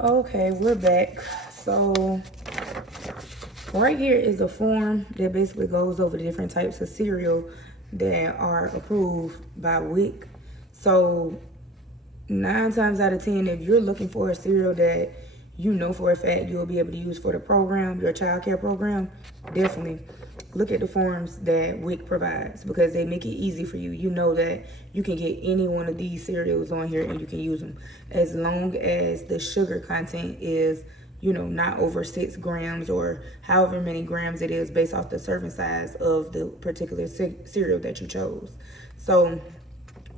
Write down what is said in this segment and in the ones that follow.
Okay, we're back. So right here is a form that basically goes over the different types of cereal that are approved by WIC. So 9 times out of 10, if you're looking for a cereal that you know for a fact you'll be able to use for the program, your child care program, definitely look at the forms that WIC provides because they make it easy for you. You know that you can get any one of these cereals on here and you can use them as long as the sugar content is, not over 6 grams or however many grams it is based off the serving size of the particular cereal that you chose. So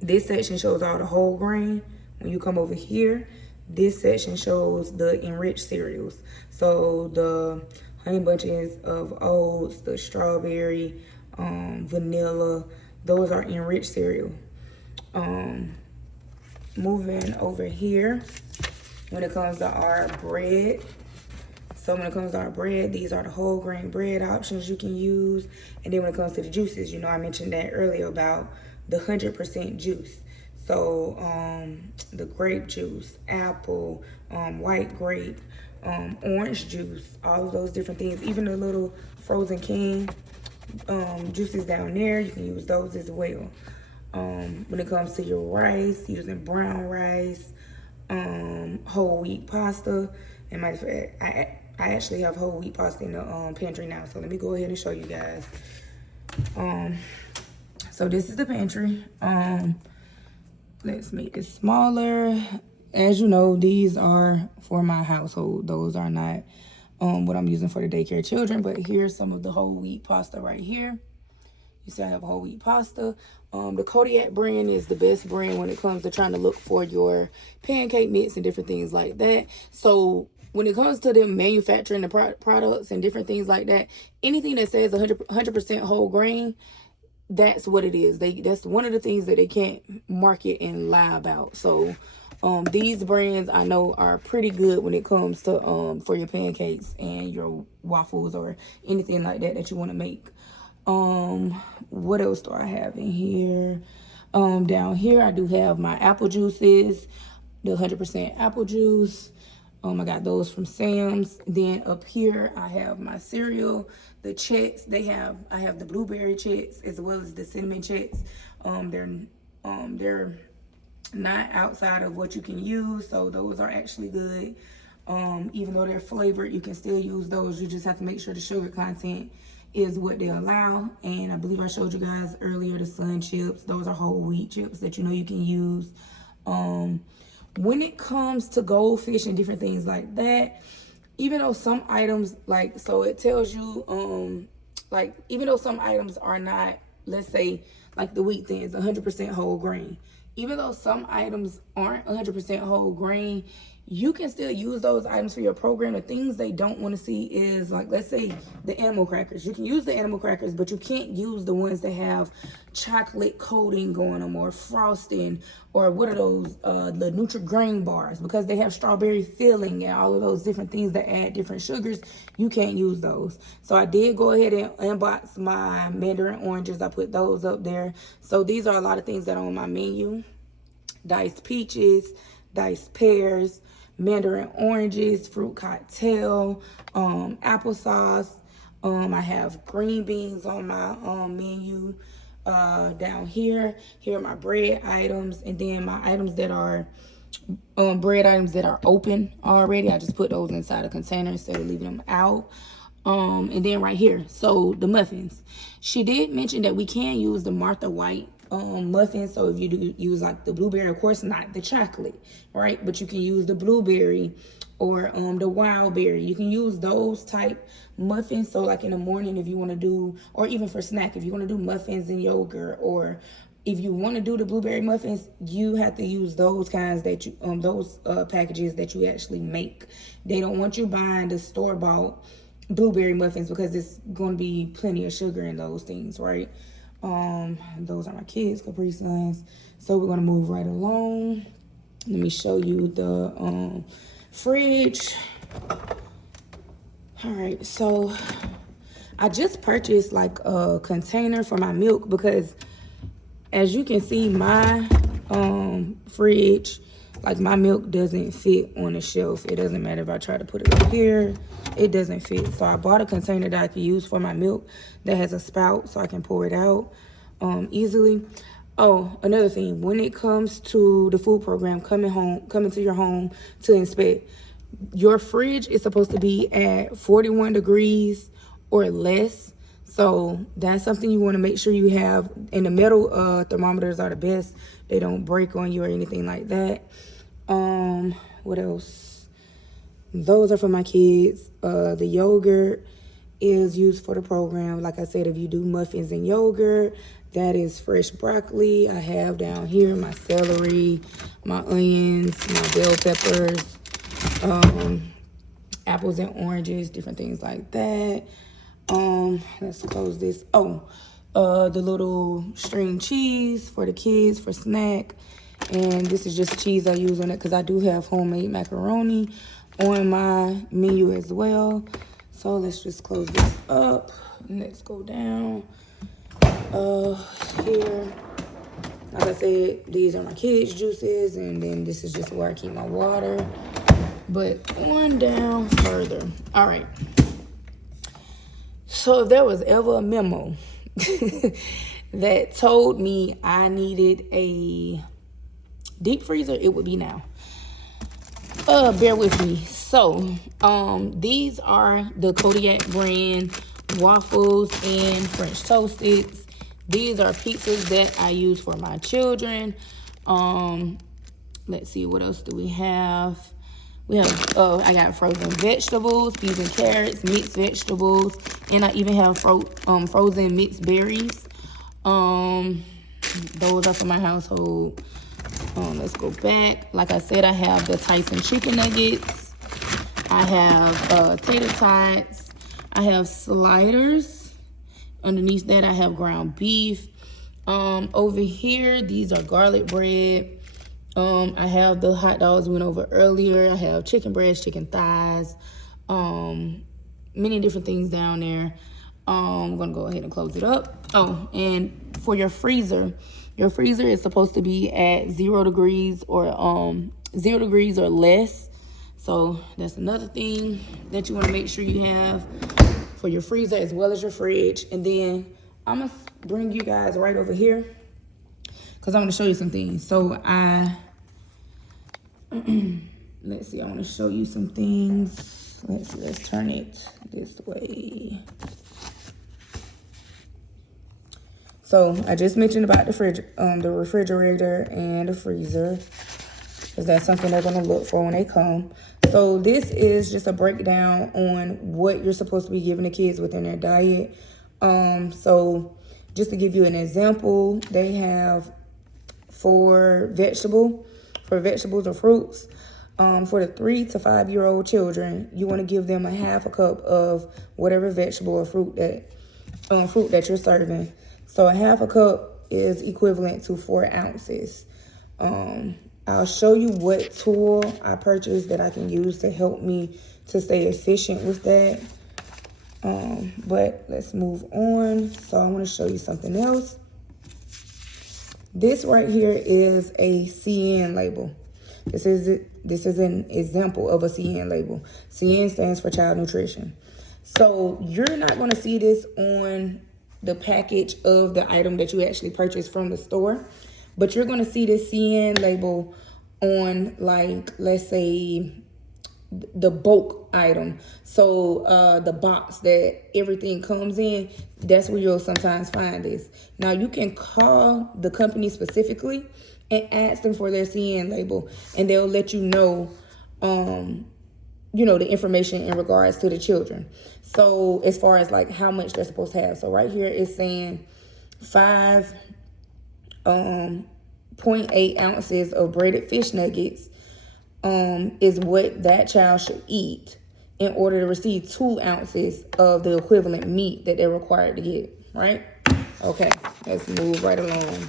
this section shows all the whole grain. When you come over here, this section shows the enriched cereals. So the honey bunches of oats, the strawberry, vanilla, those are enriched cereal. Moving over here, when it comes to our bread, so when it comes to our bread, these are the whole grain bread options you can use. And then when it comes to the juices, I mentioned that earlier about the 100% juice. So the grape juice, apple, white grape, orange juice, all of those different things. Even the little frozen canned juices down there, you can use those as well. When it comes to your rice, using brown rice, whole wheat pasta, and I actually have whole wheat pasta in the pantry now, so let me go ahead and show you guys. So this is the pantry. Let's make this smaller. As you know, these are for my household. Those are not what I'm using for the daycare children, but here's some of the whole wheat pasta right here. You see I have whole wheat pasta. The Kodiak brand is the best brand when it comes to trying to look for your pancake mix and different things like that. So when it comes to them manufacturing the products and different things like that, anything that says 100% whole grain, that's what it is. That's one of the things that they can't market and lie about. So these brands I know are pretty good when it comes to for your pancakes and your waffles or anything like that you want to make. What else do I have in here? Down here I do have my apple juices, the 100% apple juice. I got those from Sam's. Then up here I have my cereal, the Chex. I have the blueberry Chex as well as the cinnamon Chex. They're not outside of what you can use, so those are actually good. Even though they're flavored, you can still use those. You just have to make sure the sugar content is what they allow. And I believe I showed you guys earlier the Sun chips. Those are whole wheat chips that you can use. When it comes to goldfish and different things like that, even though some items it tells you even though some items are not, let's say like the wheat thins 100% whole grain, even though some items aren't 100% whole grain, you can still use those items for your program. The things they don't want to see is, like, let's say the animal crackers. You can use the animal crackers, but you can't use the ones that have chocolate coating going on or frosting, or what are those, the Nutri-Grain bars, because they have strawberry filling and all of those different things that add different sugars. You can't use those. So I did go ahead and unbox my mandarin oranges. I put those up there. So these are a lot of things that are on my menu. Diced peaches, diced pears, mandarin oranges, fruit cocktail, applesauce. I have green beans on my menu. Down here are my bread items, and then my items that are bread items that are open already. I just put those inside a container instead of leaving them out. And then right here, so the muffins. She did mention that we can use the Martha White muffins. So if you do use like the blueberry, of course not the chocolate, right? But you can use the blueberry or the wild berry. You can use those type muffins. So like in the morning, if you want to do, or even for snack, if you want to do muffins and yogurt, or if you want to do the blueberry muffins, you have to use those kinds that you those packages that you actually make. They don't want you buying the store-bought blueberry muffins because it's going to be plenty of sugar in those things, right? Those are my kids' Capri Suns. So we're going to move right along. Let me show you the fridge. All right, so I just purchased like a container for my milk because, as you can see, my fridge Like my milk doesn't fit on the shelf. It doesn't matter if I try to put it up here. It doesn't fit. So I bought a container that I can use for my milk that has a spout so I can pour it out easily. Oh, another thing, when it comes to the food program coming to your home to inspect, your fridge is supposed to be at 41 degrees or less. So that's something you want to make sure you have. And the metal thermometers are the best. They don't break on you or anything like that. What else? Those are for my kids. The yogurt is used for the program. Like I said, if you do muffins and yogurt, that is fresh broccoli. I have down here my celery, my onions, my bell peppers, apples and oranges, different things like that. Let's close this. Oh, the little string cheese for the kids for snack. And this is just cheese I use on it because I do have homemade macaroni on my menu as well. So let's just close this up. Let's go down here. Like I said, these are my kids' juices, and then this is just where I keep my water. But one down further. All right. So if there was ever a memo that told me I needed a deep freezer, it would be now. Bear with me. So, these are the Kodiak brand waffles and French toast sticks. These are pizzas that I use for my children. Let's see, what else do we have? We have, I got frozen vegetables, peas and carrots, mixed vegetables, and I even have frozen mixed berries. Those are for my household. Let's go back. Like I said, I have the Tyson chicken nuggets. I have tater tots. I have sliders. Underneath that, I have ground beef. Over here, these are garlic bread. I have the hot dogs we went over earlier. I have chicken breasts, chicken thighs, many different things down there. I'm gonna go ahead and close it up. Oh, and for your freezer is supposed to be at 0 degrees or 0 degrees or less. So that's another thing that you want to make sure you have for your freezer as well as your fridge. And then I'm gonna bring you guys right over here because I want to show you some things. So let's see, I want to show you some things. Let's turn it this way. So I just mentioned about the refrigerator and the freezer, because that's something they're going to look for when they come. So this is just a breakdown on what you're supposed to be giving the kids within their diet. So just to give you an example, they have for vegetables or fruits, for the 3 to 5 year old children, you want to give them a half a cup of whatever vegetable or fruit that you're serving. So a half a cup is equivalent to 4 ounces. I'll show you what tool I purchased that I can use to help me to stay efficient with that. But let's move on. So I want to show you something else. This right here is a CN label. This is an example of a CN label. CN stands for child nutrition. So you're not going to see this on the package of the item that you actually purchased from the store, but you're going to see this CN label on, like, let's say the bulk item. So the box that everything comes in, that's where you'll sometimes find this. Now you can call the company specifically and ask them for their CN label, and they'll let you know the information in regards to the children. So as far as like how much they're supposed to have. So right here it's saying 5.8 ounces of breaded fish nuggets is what that child should eat in order to receive 2 ounces of the equivalent meat that they're required to get, right? Okay, let's move right along.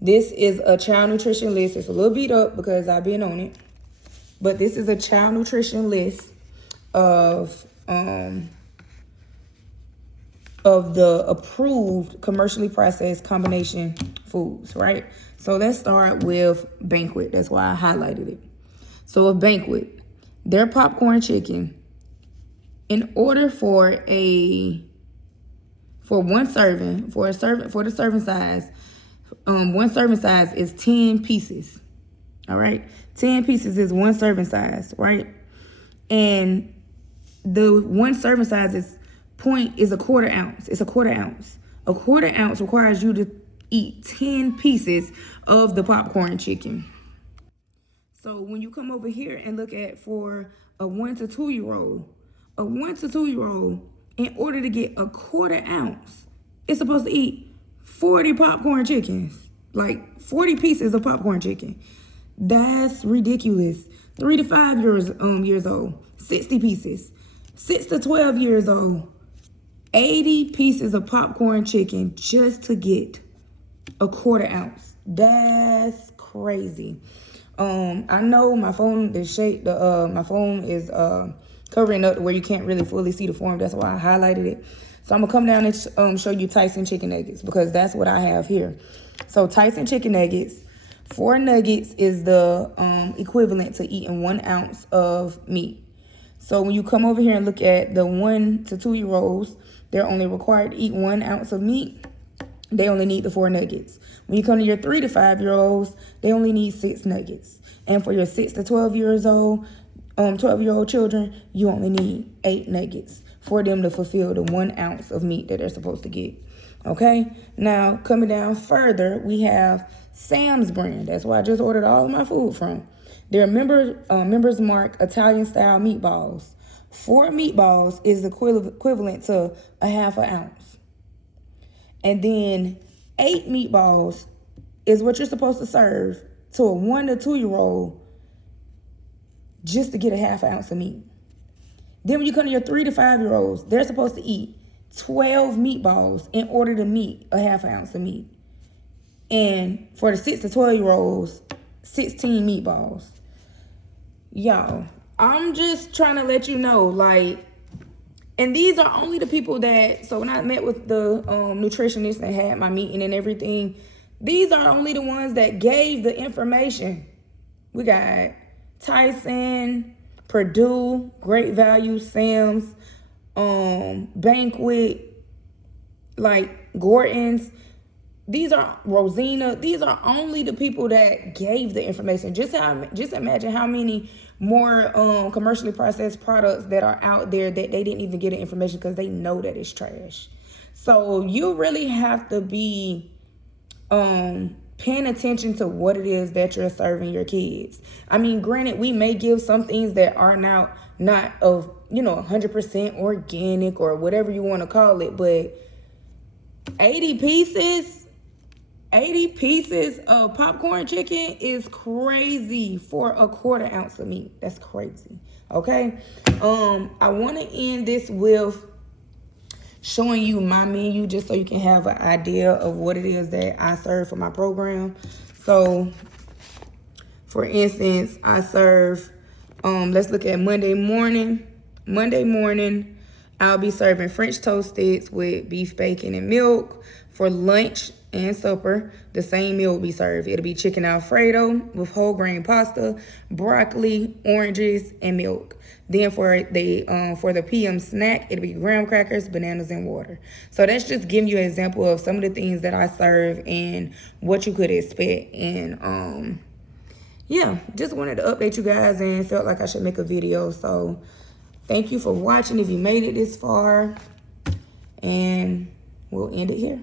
This is a child nutrition list. It's a little beat up because I've been on it. But this is a child nutrition list of of the approved commercially processed combination foods, right? So let's start with Banquet. That's why I highlighted it. So with Banquet, their popcorn chicken, in order for the serving size, one serving size is 10 pieces. All right, 10 pieces is one serving size, right? And the one serving size is a quarter ounce. It's a quarter ounce. A quarter ounce requires you to eat 10 pieces of the popcorn chicken. So when you come over here and look at for a 1 to 2 year old, in order to get a quarter ounce, it's supposed to eat 40 popcorn chickens, like 40 pieces of popcorn chicken. That's ridiculous. 3 to 5 years old, 60 pieces. 6 to 12 years old, 80 pieces of popcorn chicken just to get a quarter ounce. That's crazy. I know my phone is my phone is covering up where you can't really fully see the form. That's why I highlighted it. So I'm gonna come down and show you Tyson chicken nuggets, because that's what I have here. So Tyson chicken nuggets, 4 nuggets is the equivalent to eating 1 ounce of meat. So when you come over here and look at the 1 to 2 year olds, they're only required to eat 1 ounce of meat. They only need the 4 nuggets. When you come to your 3 to 5 year olds, they only need 6 nuggets. And for your 6 to 12 years old, 12-year-old children, you only need 8 nuggets for them to fulfill the 1 ounce of meat that they're supposed to get. Okay? Now, coming down further, we have Sam's brand. That's where I just ordered all of my food from. They're Members Mark Italian style meatballs. 4 meatballs is equivalent to a half an ounce. And then 8 meatballs is what you're supposed to serve to a 1 to 2 year old just to get a half an ounce of meat. Then when you come to your 3 to 5 year olds, they're supposed to eat 12 meatballs in order to meet a half an ounce of meat. And for the 6 to 12 year olds, 16 meatballs. Y'all, I'm just trying to let you know, like, and these are only the people that, so when I met with the nutritionist and had my meeting and everything, these are only the ones that gave the information. We got Tyson, Purdue, Great Value, Sam's, Banquet, like Gorton's. These are Rosina. These are only the people that gave the information. Just imagine how many more commercially processed products that are out there that they didn't even get the information because they know that it's trash. So you really have to be paying attention to what it is that you're serving your kids. I mean, granted, we may give some things that are now not of, 100% organic or whatever you want to call it, but 80 pieces of popcorn chicken is crazy for a quarter ounce of meat. That's crazy. Okay. I want to end this with showing you my menu just so you can have an idea of what it is that I serve for my program. So, for instance, I serve, let's look at Monday morning. Monday morning, I'll be serving French toast sticks with beef, bacon, and milk. For lunch and supper, the same meal will be served. It'll be chicken Alfredo with whole grain pasta, broccoli, oranges, and milk. Then for the PM snack, it'll be graham crackers, bananas, and water. So that's just giving you an example of some of the things that I serve and what you could expect. And yeah, just wanted to update you guys and felt like I should make a video. So thank you for watching if you made it this far, and we'll end it here.